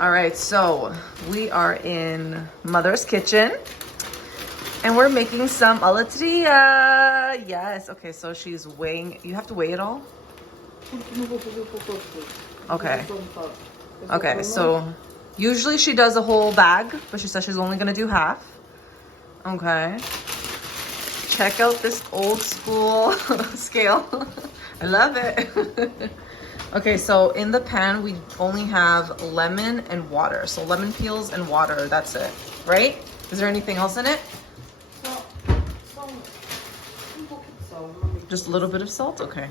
All right, so we are in Mother's kitchen and we're making some aletria. Yes, okay, so she's weighing. You have to weigh it all? Okay. Okay, so usually she does a whole bag, but she says she's only gonna do half. Okay. Check out this old school scale. I love it. Okay, so in the pan, we only have lemon and water. So lemon peels and water, that's it, right? Is there anything else in it? Just a little bit of salt? Okay.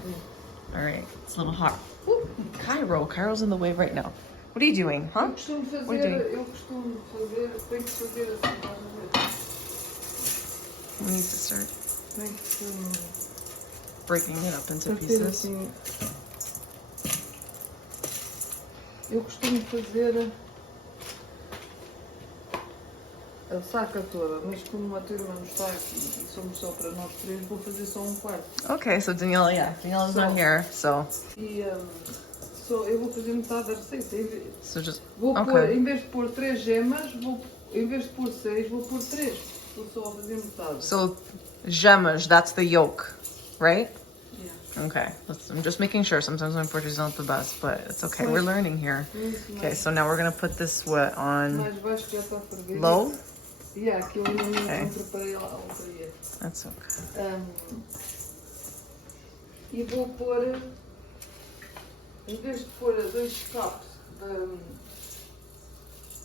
All right, it's a little hot. Ooh, Cairo's in the way right now. What are you doing, huh? What are you doing? We need to start breaking it up into pieces. Eu costumo fazer a saca toda, mas como a tua irmã não está aqui e somos só para nós três, vou fazer só quarto. Okay, so Daniela's not here, so. E eu vou fazer metade da receita. So just, vou pôr, em vez de pôr 3 gemas, em vez de pôr 6, vou pôr 3. Estou só a fazer metade. So gemas, that's the yolk, right? Yeah. Okay, I'm just making sure. Sometimes my Portuguese is not the best, but it's okay. We're learning here. Okay, so now we're gonna put this on low? Yeah, que eu não preparei a outra. That's okay. E vou pôr, em vez de pôr 2 cups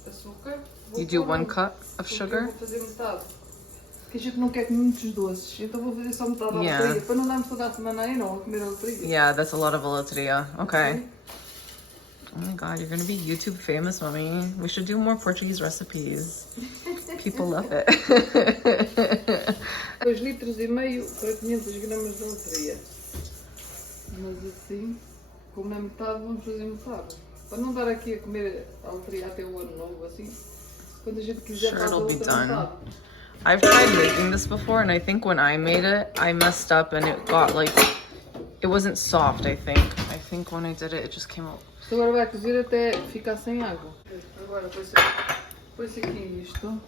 de açúcar, You do 1 cup of sugar? Vou fazer metade. Porque a gente não quer comer muitos doces, então vou fazer só metade da aletria, para não darmos toda a semana aí não a comer aletria. Yeah, that's a lot of aletria. Okay. Oh my god, you're gonna be YouTube famous, mommy. We should do more Portuguese recipes. People love it. 2,5 litros para 500 gramas de aletria. Mas assim, como é metade, vamos fazer metade. Para não dar aqui a comer aletria até o ano novo, assim, quando a gente quiser fazer outra metade. I've tried making this before, and I think when I made it, I messed up and it got like, it wasn't soft, I think. I think when I did it, it just came out. Isto agora vai cozer até ficar sem água. Agora põe-se aqui isto.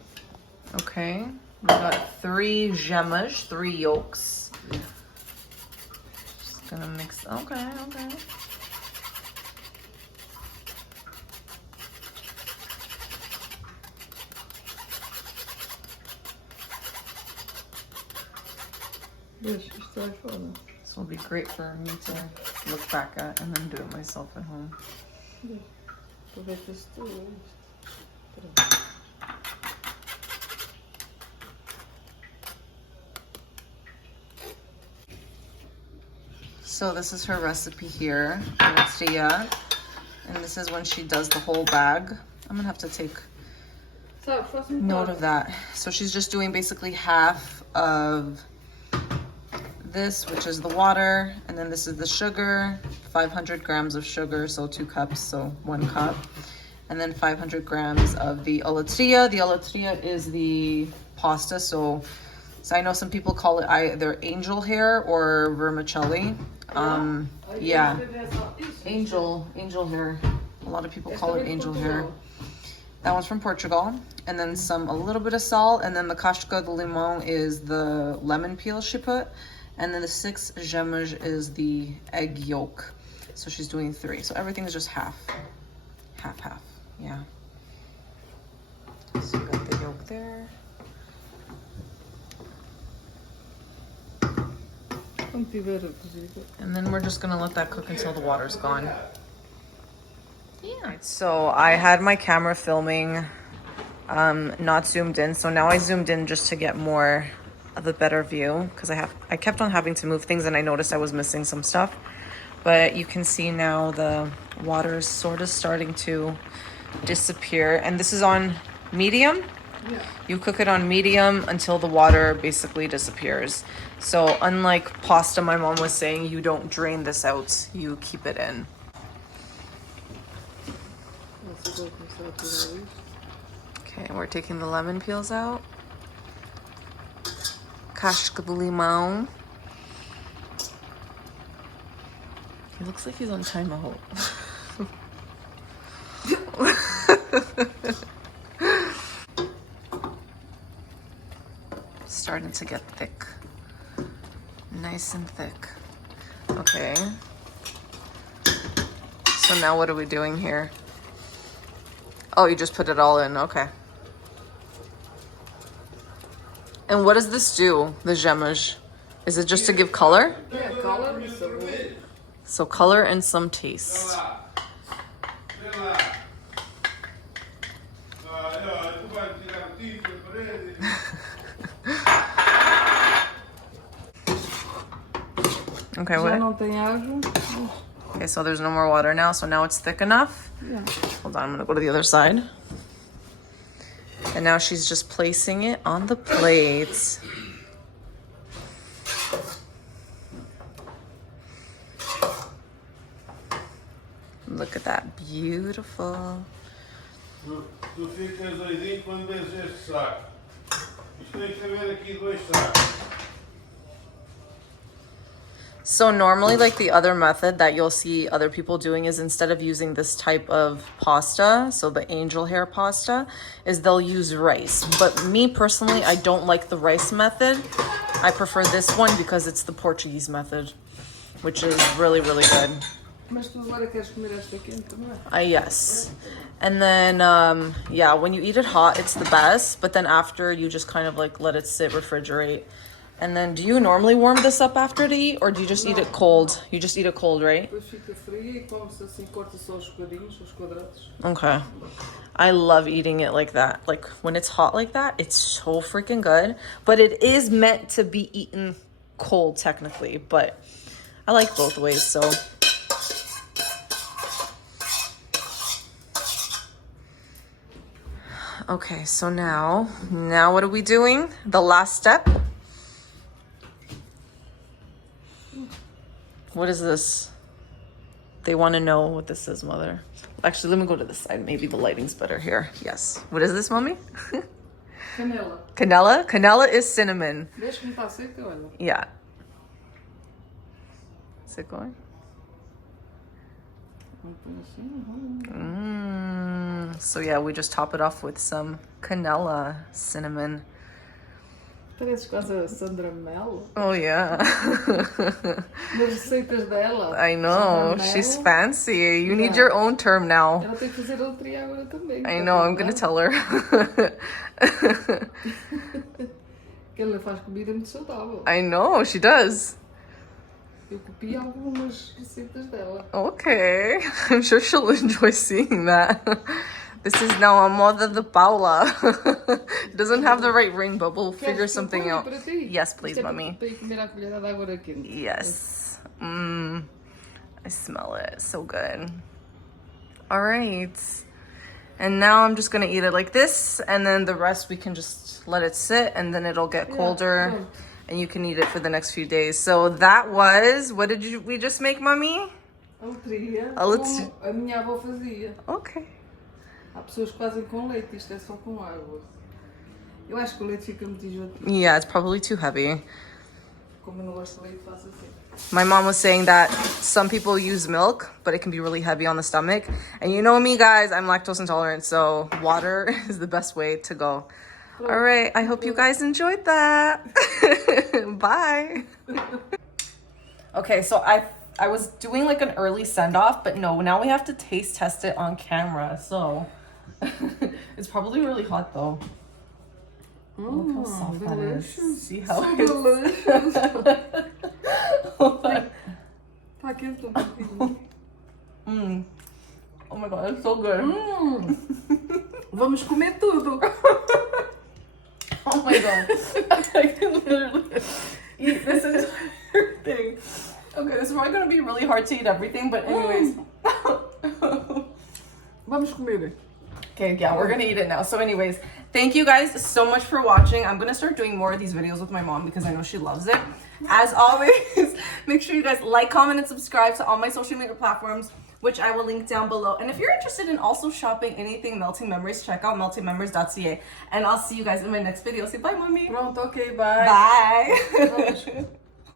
Okay, we got 3 gemas, 3 yolks. Just gonna mix, okay. This will be great for me to look back at and then do it myself at home. So this is her recipe here, Aletria, and this is when she does the whole bag. I'm gonna have to take note of that. So she's just doing basically half of this, which is the water, and then this is the sugar, 500 grams of sugar, so 2 cups, so 1 cup, and then 500 grams of the aletria. The aletria is the pasta, so I know some people call it either angel hair or vermicelli. Yeah, angel hair. A lot of people call it angel hair. That one's from Portugal. And then a little bit of salt, and then the casca de limão is the lemon peel she put. And then the 6 gemas is the egg yolk. So she's doing 3. So everything is just half. Half. Yeah. So you got the yolk there. And then we're just gonna let that cook until the water's gone. Yeah. So I had my camera filming, not zoomed in. So now I zoomed in just to get more of a better view, because I kept on having to move things and I noticed I was missing some stuff. But you can see now the water is sort of starting to disappear, and this is on medium. Yeah. You cook it on medium until the water basically disappears. So unlike pasta, my mom was saying, you don't drain this out, you keep it in. Okay, we're taking the lemon peels out. Casca de limão. He looks like he's on timeout. Starting to get thick. Nice and thick. Okay. So now what are we doing here? Oh, you just put it all in. Okay. And what does this do, the gemage? Is it just to give color? Yeah, color and sabor. So color and some taste. Okay, Já what? não tem água. Okay, so there's no more water now, so now it's thick enough. Yeah. Hold on, I'm gonna go to the other side. And now she's just placing it on the plates. Look at that, beautiful. Tu ficas doidinho quando vês este saco. Isto tem que haver aqui 2 sacos. So normally, like the other method that you'll see other people doing is instead of using this type of pasta, so the angel hair pasta, is they'll use rice. But me personally, I don't like the rice method. I prefer this one because it's the Portuguese method, which is really, really good. Mas tu agora queres comer esta quente também? Yes. And then, yeah, when you eat it hot, it's the best. But then after, you just kind of like let it sit, refrigerate. And then, do you normally warm this up after to eat, or do you just eat it cold? You just eat it cold, right? Depois fica fria e come-se assim, corta só os bocadinhos, os quadrados. Okay. I love eating it like that. Like, when it's hot like that, it's so freaking good. But it is meant to be eaten cold, technically. But I like both ways, so... Okay, so now what are we doing? The last step? What is this? They want to know what this is, Mother. Actually, let me go to this side. Maybe the lighting's better here. Yes. What is this, Mommy? Canela. Canela? Canela is cinnamon. Deixa como está seca, olha. Yeah. Is it going? So yeah, we just top it off with some canela cinnamon. Pareces quase a Sandra Mello. Oh yeah. Nas receitas dela. I know. Sandra She's Mello. fancy. You need Yeah. your own term now. Ela tem que fazer Aletria agora também. I know, I'm gonna tell her. Que ela faz comida muito saudável. I know, she does. Eu copio algumas receitas dela. Okay. I'm sure she'll enjoy seeing that. This is now a Mother de Paula. Doesn't have the right ring, but we'll figure something out. Para ti? Yes, please, Isto é Mommy. Para ir comer à colherada agora quente. Yes. I smell it. So good. All right. And now I'm just gonna eat it like this, and then the rest we can just let it sit, and then it'll get colder, pronto. and you can eat it for the next few days. So that was, what did we just make, Mommy? Aletria, Aletria. como a minha avó fazia. Okay. Há pessoas que fazem com leite, isto é só com água. Eu acho que o leite fica muito enjoativo. Yeah, it's probably too heavy. Como eu não gosto de leite, faço assim. My mom was saying that some people use milk, but it can be really heavy on the stomach. And you know me, guys, I'm lactose intolerant, so water is the best way to go. All right, I hope you guys enjoyed that. Bye. Okay, so I was doing like an early send-off, but no, now we have to taste test it on camera, so it's probably really hot though. Look how soft that is. See how So it's... delicious. Está quente um pouquinho. Oh my god, it's so good. Vamos comer tudo. Oh my god. I can literally eat this entire thing. Okay, this is probably gonna be really hard to eat everything, but anyways. Vamos comer. Okay, yeah, we're gonna eat it now. So anyways, thank you guys so much for watching. I'm gonna start doing more of these videos with my mom because I know she loves it. As always, make sure you guys like, comment, and subscribe to all my social media platforms, which I will link down below. And if you're interested in also shopping anything Melting Memories, check out meltingmemories.ca. And I'll see you guys in my next video. Say bye, Mommy. Pronto, ok, bye. Bye. Vamos.